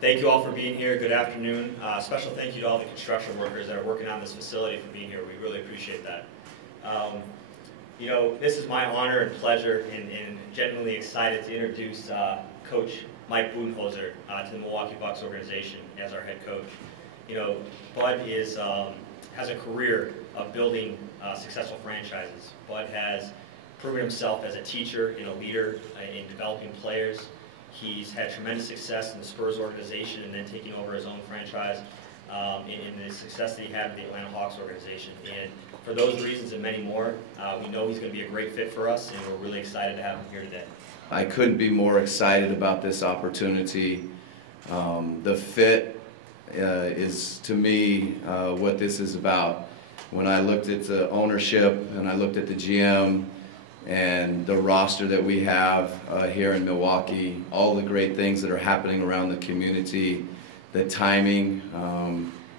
Thank you all for being here. Good afternoon. Special thank you to all the construction workers that are working on this facility for being here. We really appreciate that. This is my honor and pleasure and genuinely excited to introduce Coach Mike Budenholzer to the Milwaukee Bucks organization as our head coach. Bud has a career of building successful franchises. Bud has proven himself as a teacher and a leader in developing players. He's had tremendous success in the Spurs organization and then taking over his own franchise in the success that he had in the Atlanta Hawks organization. And for those reasons and many more, we know he's going to be a great fit for us, and we're really excited to have him here today. I couldn't be more excited about this opportunity. The fit is, to me, what this is about. When I looked at the ownership and I looked at the GM and the roster that we have here in Milwaukee, all the great things that are happening around the community, the timing,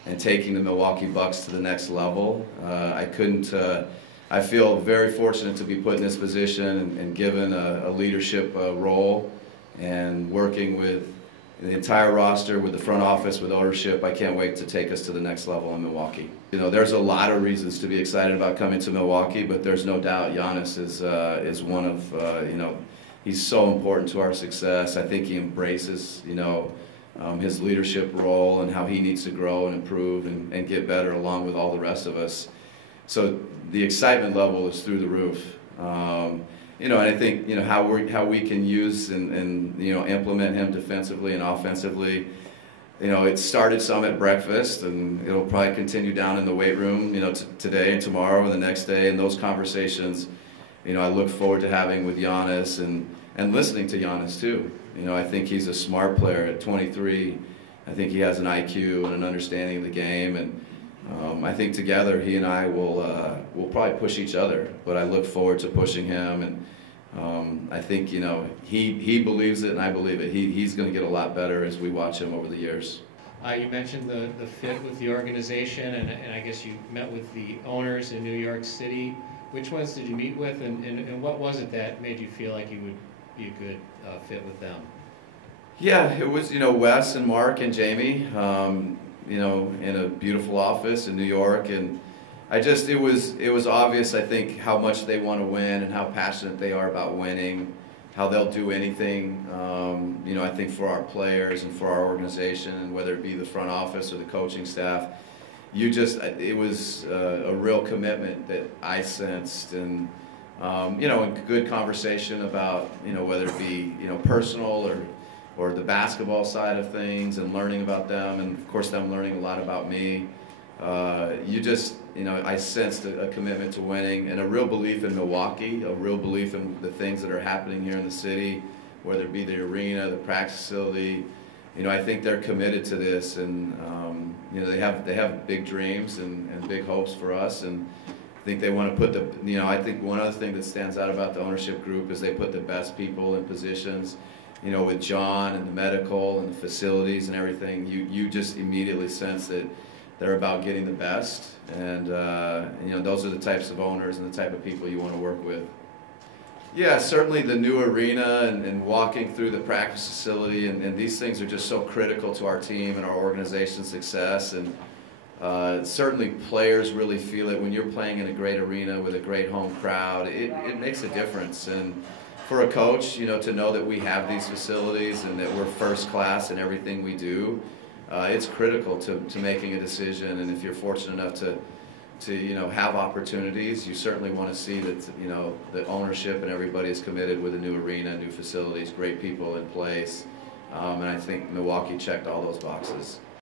and taking the Milwaukee Bucks to the next level, I feel very fortunate to be put in this position and given a leadership role and working with the entire roster, with the front office, with ownership. I can't wait to take us to the next level in Milwaukee. There's a lot of reasons to be excited about coming to Milwaukee, but there's no doubt Giannis is one of, he's so important to our success. I think he embraces, his leadership role and how he needs to grow and improve and get better along with all the rest of us. So the excitement level is through the roof. And I think how we can use and implement him defensively and offensively. It started some at breakfast, and it'll probably continue down in the weight room. Today and tomorrow and the next day, and those conversations. I look forward to having with Giannis and listening to Giannis too. I think he's a smart player at 23. I think he has an IQ and an understanding of the game, and I think together he and I will probably push each other. But I look forward to pushing him, and I think he believes it and I believe it. He's going to get a lot better as we watch him over the years. You mentioned the fit with the organization, and I guess you met with the owners in New York City. Which ones did you meet with, and what was it that made you feel like you would be a good fit with them? Yeah, it was Wes and Mark and Jamie. In a beautiful office in New York, and it was obvious, I think, how much they want to win and how passionate they are about winning, how they'll do anything, I think, for our players and for our organization, and whether it be the front office or the coaching staff. It was a real commitment that I sensed, and a good conversation about, whether it be, personal or the basketball side of things, and learning about them, and of course them learning a lot about me. I sensed a commitment to winning and a real belief in Milwaukee, a real belief in the things that are happening here in the city, whether it be the arena, the practice facility. I think they're committed to this, and they have big dreams and big hopes for us, and I think they want to put I think one other thing that stands out about the ownership group is they put the best people in positions. With John and the medical and the facilities and everything, you just immediately sense that they're about getting the best, and those are the types of owners and the type of people you want to work with. Yeah, certainly the new arena and walking through the practice facility, and these things are just so critical to our team and our organization's success, and certainly players really feel it when you're playing in a great arena with a great home crowd. It makes a difference, and for a coach, to know that we have these facilities and that we're first class in everything we do, it's critical to making a decision. And if you're fortunate enough to have opportunities, you certainly want to see that the ownership and everybody is committed with a new arena, new facilities, great people in place, and I think Milwaukee checked all those boxes.